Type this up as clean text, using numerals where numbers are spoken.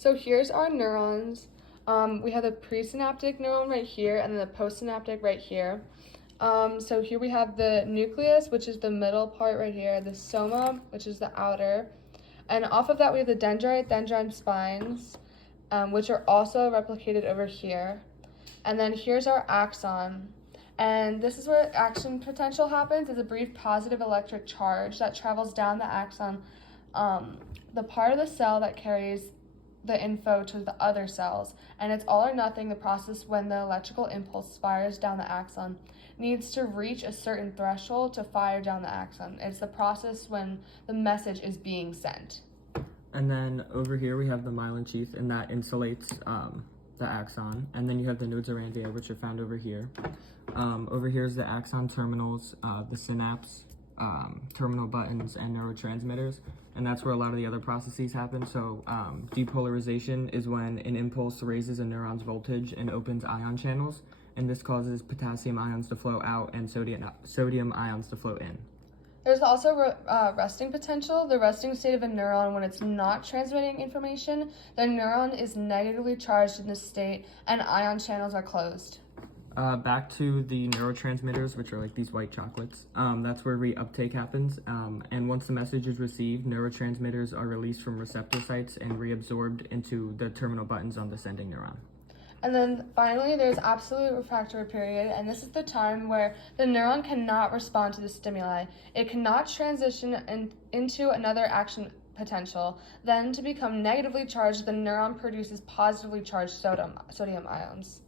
So here's our neurons. We have the presynaptic neuron right here and then the postsynaptic right here. So here we have the nucleus, which is the middle part right here, the soma, which is the outer, and off of that we have the dendrite spines, which are also replicated over here. And then here's our axon. And this is where action potential happens. It's a brief positive electric charge that travels down the axon, the part of the cell that carries the info to the other cells. And it's all or nothing. The process when the electrical impulse fires down the axon needs to reach a certain threshold to fire down the axon. It's the process when the message is being sent. And then over here we have the myelin sheath, and that insulates the axon. And then you have the nodes aurantia, which are found over here. Over here is the axon terminals, the synapse, terminal buttons, and neurotransmitters. And that's where a lot of the other processes happen. So depolarization is when an impulse raises a neuron's voltage and opens ion channels. And this causes potassium ions to flow out and sodium ions to flow in. There's also resting potential. The resting state of a neuron when it's not transmitting information, the neuron is negatively charged in this state and ion channels are closed. Back to the neurotransmitters, which are like these white chocolates. That's where reuptake happens. And once the message is received, neurotransmitters are released from receptor sites and reabsorbed into the terminal buttons on the sending neuron. And then finally, there's absolute refractory period, and this is the time where the neuron cannot respond to the stimuli. It cannot transition into another action potential. Then to become negatively charged, the neuron produces positively charged sodium ions.